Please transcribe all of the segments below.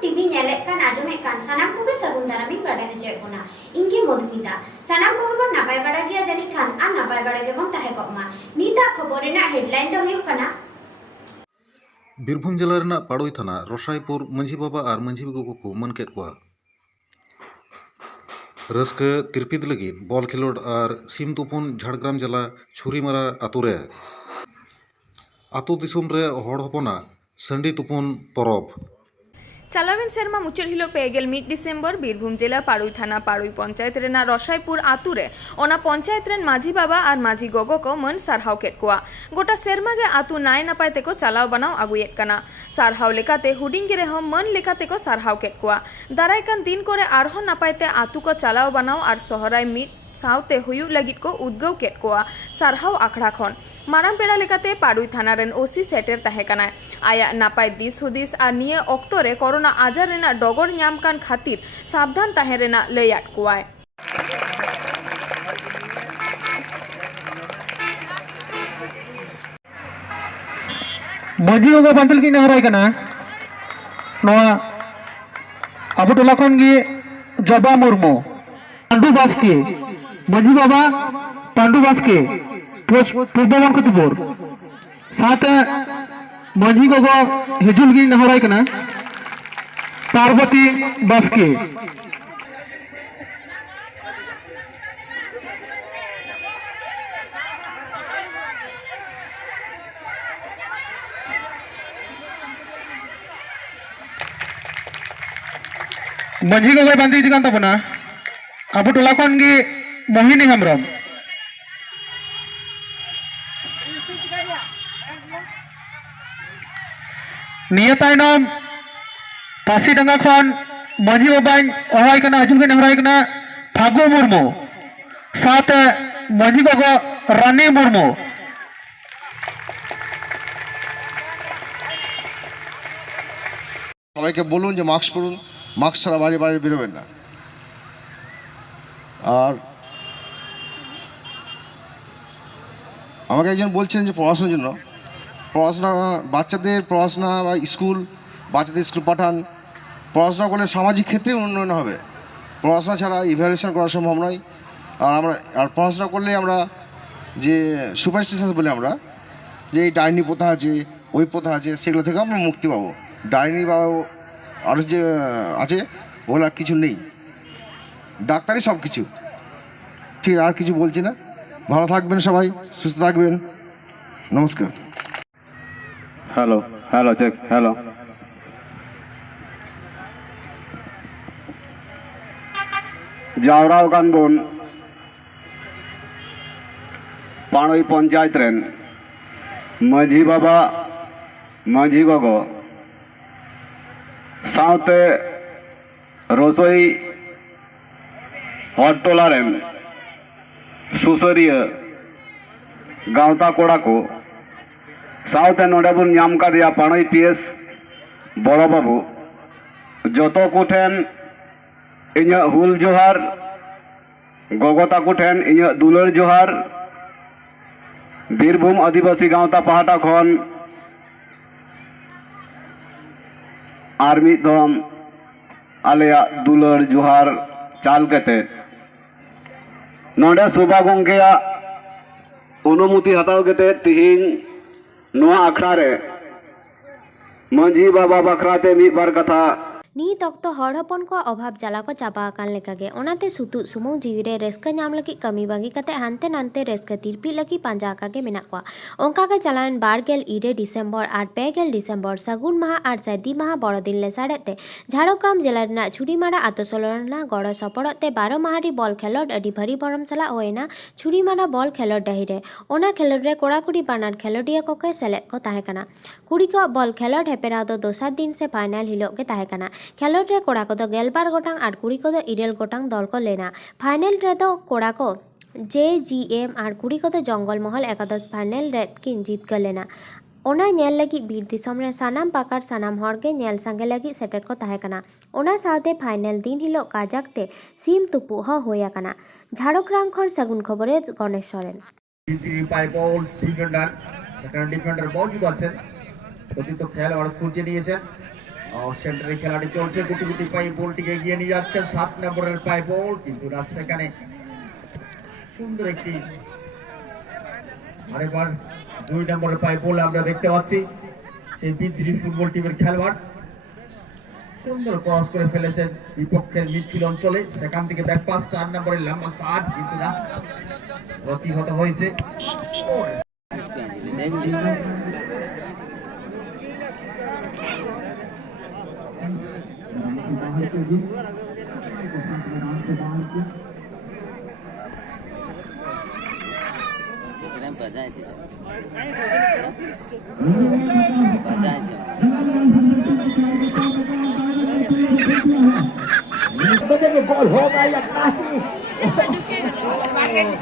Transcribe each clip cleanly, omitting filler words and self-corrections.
TV नेले कान आजमे कान सानाम को सगुन दारामी बाडे हजे बोना इंगे मधुमिता सानाम को बन नापाय बाडा गया जानी खान आ नापाय बाडा गे बन ताहे कमा नीता खबर रेना हेडलाइन दो हुयु कना बीरभूम जिला रेना पाड़ोई थाना रसायपुर मंझी बाबा और मंझी गोगो को मन केट कोआ रस्क तिरपिद लगी बॉल खेलोड और सीम तुपुन झाड़ग्राम जिला छुरीमारा आतुरे आतु दिसुम रे हड़ हपना संडी तुपुन परब चालावेन सेरमा मुचार हिलो पेगेल 1 डिसेम्बर बीरभूम जिला पाड़ुई थाना पाड़ुई पंचायत रेना रसायपुर आतुरे ओना पंचायत रेन माझी बाबा और माझी गोगो को मन सारहाव केट कोआ गोटा सेरमा गे आतु नाय नापाय तेको चालाव बनाव आगुयेत कना सारहाव लेकाते हुडिंग गे रेहो मन लेकाते को सारहाव केट कोआ दाराय कान दिन करे आरहो नापायते आतु को चालाव बनाव और सहराय मिट सावते हुयुग लगित को उद्गव केट कोआ सारहाव आखड़ा खन माराम पेड़ा लेकाते पाड़ुई थाना रेन ओसी सेटर ताहे कनाय आया नापाय दिस हुदिस आ निये ऑक्तो रे कोरोना आजार रेना डगर ᱧᱟᱢ कान खातिर सावधान ताहे रेना लैयात कोआय मजी गोगो बांदल की नहराय कना नोआ अबु टोला खन गे जबा मुर्मू पांडु बास्के मजी बाबा पांडु बास्के पूर्व बंकतपुर साथ मजी गोगो हिजुल की नहराय कना पार्वती बास्के मंझी गोगो बांधी इदी कान ताबोना अबु टोला खन गे मोहिनी हेम्ब्रम निया तायनम पासी डंगा खन मंझी बाबाई अहाय कना हजुल के नहराय कना फागु मुर्मू साथ मंझी गोगो रानी मुर्मू সবাইকে বলুন যে মাস্ক পরুন মাস্ক ছাড়া বাড়ি বাড়ি বেরোবেন না আর আমাকে একজন বলছেন যে পড়াশোনার জন্য পড়াশোনা বাচ্চাদের পড়াশোনা বা স্কুল বাচ্চাদের স্কুল পাঠান পড়াশোনা করলে সামাজিক ক্ষেত্রে উন্নয়ন হবে পড়াশোনা ছাড়া ইভ্যালুয়েশন করা সম্ভব নয় আর পড়াশোনা করলে আমরা যে সুপারস্টিশন বলে আমরা যে এই ডাইনি প্রথা আছে ওই প্রথা আছে সেগুলো থেকে আমরা মুক্তি পাবো ডাইনি বা আরও যে আছে ওগুলো কিছু নেই ডাক্তারই সব কিছু ঠিক আর কিছু বলছি না ভালো থাকবেন সবাই সুস্থ থাকবেন নমস্কার হ্যালো হ্যালো চেক হ্যালো जावराव कानबुन पाड़ोई पंचायत रेन माझी बाबा माझी गोगो सावते रसोई हटटोला रेन सुसरिया गावता कोड़ा को सावते नोडे बुन नाम का दिया पाड़ोई पीएस बड़ो बाबू जतो कुठेन इन हुल जोहार गोगो ताकू ठेन इन दुलर जोहार बीरभूम आदिवासी गावता पहाटा खन आर मिद दम आलेया दुलर जोहार चाल कते नोडे सुबा गंकेया अनुमति हताव कते तिहिन नोआ आखड़ा रे मंझी बाबा बखराते मिद बार कथा नीत ऑक्ट हड़ हपन को अभाव जला को चापा आकान लेकागे ओनाते सुतु सुमुंग जीवी रे रेस्का नाम लगी कमी बागी कते हानते नानते रेस्का तिरपी लगी पांजा आकागे मेना को ओंका के चलान 12 डिसेम्बर और 2 डिसेम्बर सगुन माह और सैदी माह बड़ दिन ले साड़ेते झाड़ग्राम जिला रेना छुरीमारा आतोसलना गड़ सपड़ते 12 माहारी बॉल खेलोड अडी भारी बरम चला होएना छुरीमारा बॉल खेलोड डाही रे ओना खेलोड रे कोड़ा कुड़ी बानार खेलोडिया कोके सेलेद को ताहे कना कुड़ी को बॉल खेलोड हेपेरा दो दोसर दिन से फाइनल हिलो के ताहे कना खेलोड रे कोड़ा को दो 11 गोटांग और कुड़ी को दो 11 गोटांग दल को लेना फाइनल रे दो कोड़ा को JGM और कुड़ी को दो जंगल महल एकादश फाइनल रे किन जीत ग लेना ओना नेल लगी बीर दिसम रे सानाम पाकार सानाम हर के नेल संगे लगी सेटेट को ताहे कना ओना साथे फाइनल दिन हिलो काजाकते सीम तुपु ह होया कना झाड़ग्राम खन सगुन खबरे गणेश सोरेन बॉल डिफेंडर সেখানে ডিফেন্ডার বল কি করছেন অতীত খেলোয়াড় খুঁজে নিয়েছেন সেন্টারে খেলাটি চলছে, গুটি গুটি পায়ে বলটিকে এগিয়ে নিয়ে যাচ্ছে, 7 নম্বরের পায়ে বল, কিন্তু না সেখানে সুন্দর একটি আরেকবার 2 নম্বরের পায়ে বল আমরা দেখতে পাচ্ছি। সেই বিদ্রোহী ফুটবল টিমের খেলোয়াড় সুন্দর ক্রস করে ফেলেছেন বিপক্ষের মিডফিল্ড অঞ্চলে, সেখান থেকে ব্যাক পাস 4 নম্বরের লম্বা শট, কিন্তু না প্রতিহত হয়েছে। गोल होगा या नहीं?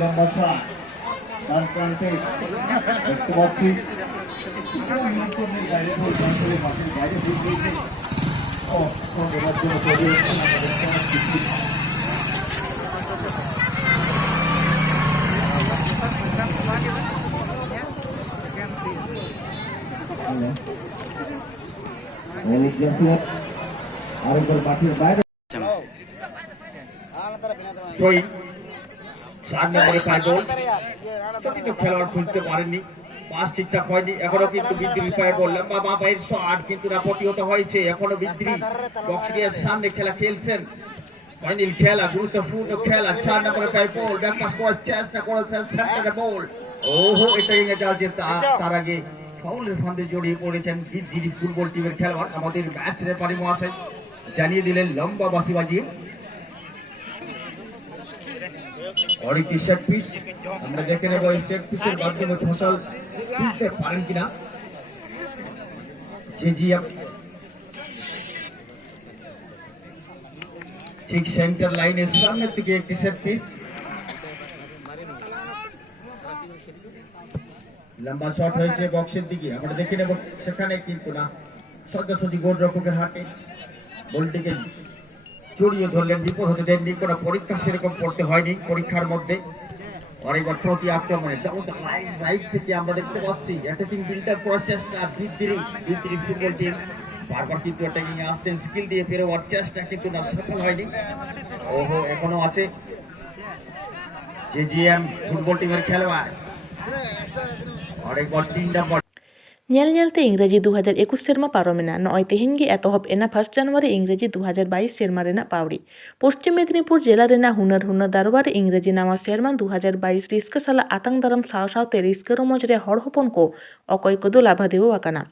लंबा शॉट देखते पाচ্ছি আরেকবার মাঠের বাইরে 4 নম্বরে পায় গোল, কিন্তু খেলোয়াড় খুঁজতে পারেননি, পাস ঠিকঠাক হয়নি। এখনো কিন্তু বিদ্রোহী পায়ে গোল, লম্বা বাঁ পায়ের শট, কিন্তু না প্রতিহত হয়েছে। এখনো বিদ্রোহী বক্সের সামনে খেলা খেলছেন, ফাইনাল খেলা, গুরুত্বপূর্ণ খেলা। 4 নম্বরে পায় গোল, ব্যাক পাস করার চেষ্টা করেছেন, সেন্টারে বল, ওহো এটা এগিয়ে যাওয়ার যে তার আগে ফাউলের ফাঁদে জড়িয়ে পড়েছেন বিদ্রোহী ফুটবল টিমের খেলোয়াড়। আমাদের ম্যাচ রেফারি মহাশয় জানিয়ে দিলেন লম্বা বাঁশি বাজিয়ে। और एक सेट पिच আমরা দেখে নেব, এই সেট পিচের মাধ্যমে ফসল তুলতে পারেন কিনা। জেজিএম ঠিক সেন্টার লাইনের সামনের দিকে একটি সেট পিচ, লম্বা শট হয়েছে বক্সের দিকে, আমরা দেখে নেব সেখানে, কিন্তু না সোজাসুজি গোলরক্ষকের হাতে বলটিকে জড়িয়ে ধরলেন, বিপদ হতে দেননি। কোনো পরীক্ষা সেরকম পড়তে হয়নি পরীক্ষার মধ্যে। অনেকবার প্রতি আক্রমণে রাইট থেকে আমরা দেখতে পাচ্ছি অ্যাটাকিং বিল্ডার করার চেষ্টা বিদ্রোহী ফুটবল টিম, বারবার কিন্তু অ্যাটাকিং আসতেন, স্কিল দিয়ে ফেরোয়ার চেষ্টা, কিন্তু না সফল হয়নি। ওহো এখনো আছে জেজিএম ফুটবল টিমের খেলোয়াড়, আরেকবার 3 নম্বর ᱧᱮᱞ ᱧᱮᱞᱛᱮ ᱤᱝᱨᱮᱡᱤ 2021 ᱥᱮᱨᱢᱟ ᱯᱟᱨᱚᱢᱮᱱᱟ। ᱱᱚᱜᱼᱚᱭ ᱛᱮᱦᱮᱧ ᱜᱮ ᱮᱛᱚᱦᱚᱵ ᱮᱱᱟ 1 ᱡᱟᱱᱩᱣᱟᱨᱤ ᱤᱝᱨᱮᱡᱤ 2022 ᱥᱮᱨᱢᱟ ᱨᱮᱱᱟᱜ ᱯᱟᱣᱲᱤ। ᱯᱚᱥᱪᱤᱢ ᱢᱮᱫᱽᱱᱤᱯᱩᱨ ᱡᱮᱞᱟ ᱨᱮᱱᱟᱜ ᱦᱩᱱᱟᱹᱨ ᱫᱟᱨᱵᱟᱨ ᱤᱝᱨᱮᱡᱤ ᱱᱟᱣᱟ ᱥᱮᱨᱢᱟ 2022 ᱨᱤᱥᱠᱟᱹ ᱥᱟᱞᱟᱜ ᱟᱛᱟᱝ ᱫᱟᱨᱟᱢ ᱥᱟᱶᱛᱮ ᱨᱤᱥᱠᱟᱹ ᱨᱚᱢᱚᱡᱽ ᱨᱮ ᱦᱚᱲ ᱦᱚᱯᱚᱱ ᱠᱚ ᱚᱠᱚᱭ ᱠᱚᱫᱚ ᱞᱟᱵᱷᱟᱫᱮᱣ ᱟᱠᱟᱱᱟ,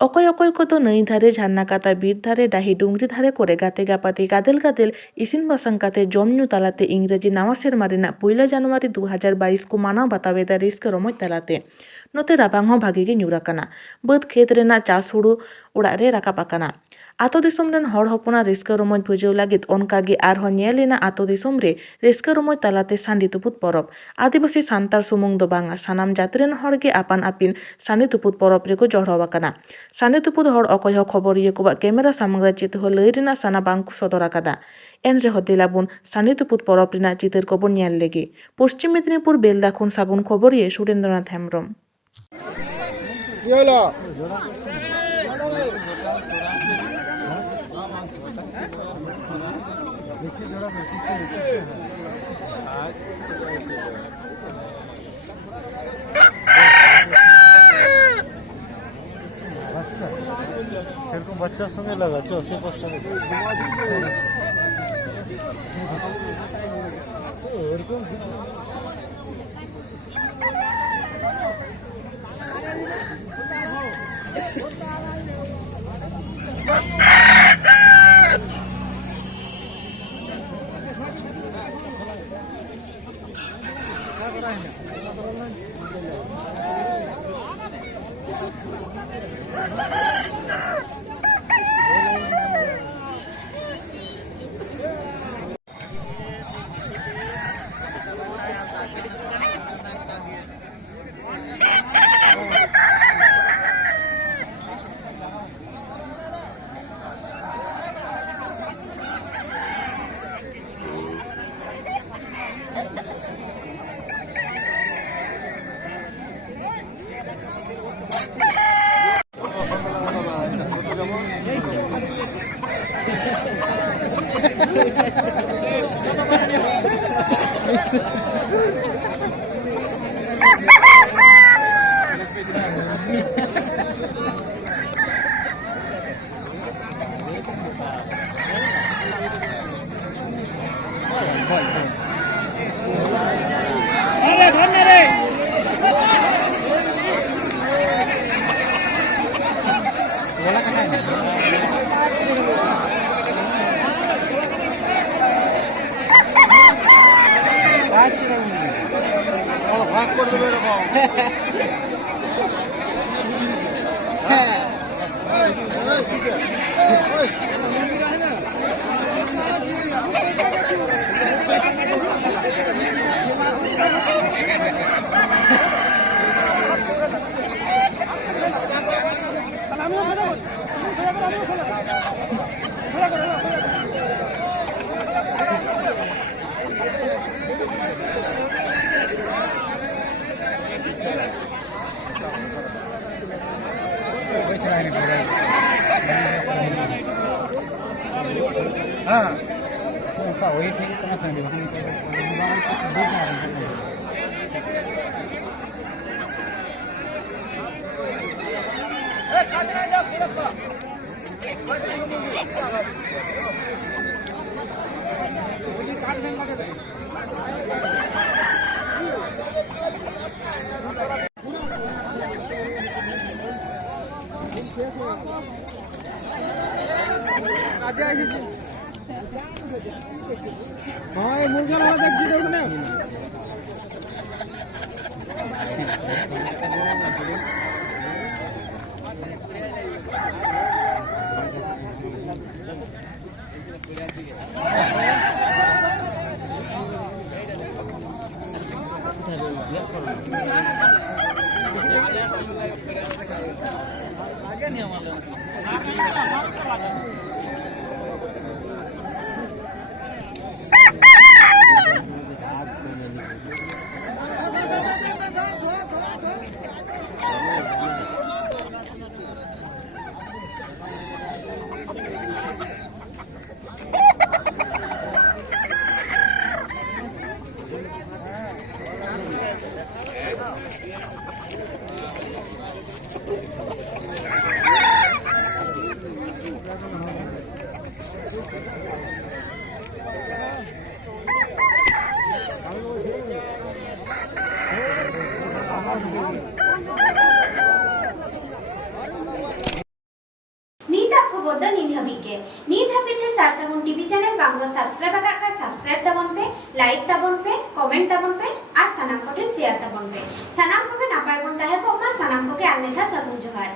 ᱚᱠᱚᱭ ᱠᱚᱫᱚ ᱱᱟᱹᱭ ᱫᱷᱟᱨᱮ, ঝারনা কাটা, বির ধারে, ডাহি ডুংরি ধারে করে গাতে গাপাতে গাদেল ইসিন বাসাং কাতে জম ᱧᱩ তালাতে ইংরেজি নাওয়া ᱥᱮᱨᱢᱟ ᱨᱮᱱᱟᱜ 1 জানুয়ারি 2022 ᱠᱚ ᱢᱟᱱᱟᱣ ᱵᱟᱛᱟᱣᱮᱫᱟ ᱨᱤᱥᱠᱟᱹ ᱨᱚᱢᱚᱡᱽ ᱛᱟᱞᱟᱛᱮ। ᱱᱚᱛᱮ ᱨᱟᱵᱟᱝ ᱦᱚᱸ ᱵᱷᱟᱜᱤ ᱜᱮ ᱧᱩᱨ ᱟᱠᱟᱱᱟ, ᱵᱟᱹᱫᱽ ᱠᱷᱮᱛ ᱨᱮᱱᱟᱜ ᱪᱟᱥ ᱦᱩᱲᱩ ᱚᱲᱟᱜ ᱨᱮ ᱨᱟᱠᱟᱵ ᱟᱠᱟᱱᱟ। ᱟᱛᱳ ᱫᱤᱥᱚᱢ ᱨᱮᱱ ᱦᱚᱲ ᱦᱚᱯᱚᱱᱟᱜ ᱨᱟᱹᱥᱠᱟᱹ ᱨᱚᱢᱚᱡᱽ ᱵᱩᱡᱷᱟᱹᱣ ᱞᱟᱹᱜᱤᱫ ᱚᱱᱠᱟᱜᱮ ᱟᱨᱦᱚᱸ ᱧᱮᱞ ᱮᱱᱟ ᱟᱛᱳ ᱫᱤᱥᱚᱢ ᱨᱮ ᱨᱟᱹᱥᱠᱟᱹ ᱨᱚᱢᱚᱡᱽ ᱛᱟᱞᱟᱛᱮ ᱥᱟᱺᱰᱤ ᱛᱩᱯᱩᱫ ᱯᱚᱨᱚᱵᱽ। ᱟᱹᱫᱤᱵᱟᱹᱥᱤ ᱥᱟᱱᱛᱟᱲ ᱥᱩᱢᱩᱝ ᱫᱚ ᱵᱟᱝᱟ, ᱥᱟᱱᱟᱢ ᱡᱟᱹᱛᱤ ᱨᱮᱱ ᱦᱚᱲᱜᱮ ᱟᱯᱟᱱ ᱟᱹᱯᱤᱱ ᱥᱟᱺᱰᱤ ᱛᱩᱯᱩᱫ ᱯᱚᱨᱚᱵᱽ ᱨᱮᱠᱚ ᱡᱚᱲᱚᱣ ᱟᱠᱟᱱᱟ। ᱥᱟᱺᱰᱤ ᱛᱩᱯᱩᱫ ᱦᱚᱲ ᱚᱠᱚᱭ ᱦᱚᱸ ᱠᱷᱚᱵᱚᱨᱤᱭᱟᱹ ᱠᱚᱣᱟᱜ ᱠᱮᱢᱮᱨᱟ ᱥᱟᱢᱟᱝ ᱨᱮ ᱪᱮᱫ ᱦᱚᱸ ᱞᱟᱹᱭ ᱨᱮᱱᱟᱜ ᱥᱟᱱᱟ ᱵᱟᱝᱠᱚ ᱥᱚᱫᱚᱨ ᱟᱠᱟᱫᱟ। ᱮᱱ ᱨᱮᱦᱚᱸ ᱫᱮᱞᱟᱵᱚᱱ ᱥᱟᱺᱰᱤ ᱛᱩᱯᱩᱫ ᱯᱚᱨᱚᱵᱽ ᱨᱮᱱᱟᱜ ᱪᱤᱛᱟᱹᱨ ᱠᱚᱵᱚᱱ ᱧᱮᱞ ᱞᱮᱜᱮ। ᱯᱚᱥᱪᱤᱢ ᱢᱮᱫᱽᱱᱤᱯᱩᱨ ᱵᱮᱞᱫᱟ ᱠᱷᱚᱱ ᱥᱟᱹᱜᱩᱱ ᱠᱷᱚᱵᱚᱨᱤᱭᱟᱹ ᱥᱩᱨᱮন্দ্রনাথ হেমব্রম। সেরকম বাচ্চার সঙ্গে লাগাচ্ছ সে কষ্ট ভাগ করে দেবে এরকম হ্যাঁ হ্যাঁ মুরগা দেখছি না खबर द नीन हबीज के नीन हबीज सारसागुन टीवी चैनल बांगो सब्सक्राइब का सब्सक्राइब तबन पे लाइक तबन पे कमेंट तबन पे और सनाम कोठेन शेयर तबन पे सनाम को के नापाय बन ताहे को मा सनाम को के आर मेथा सगुन जोहार।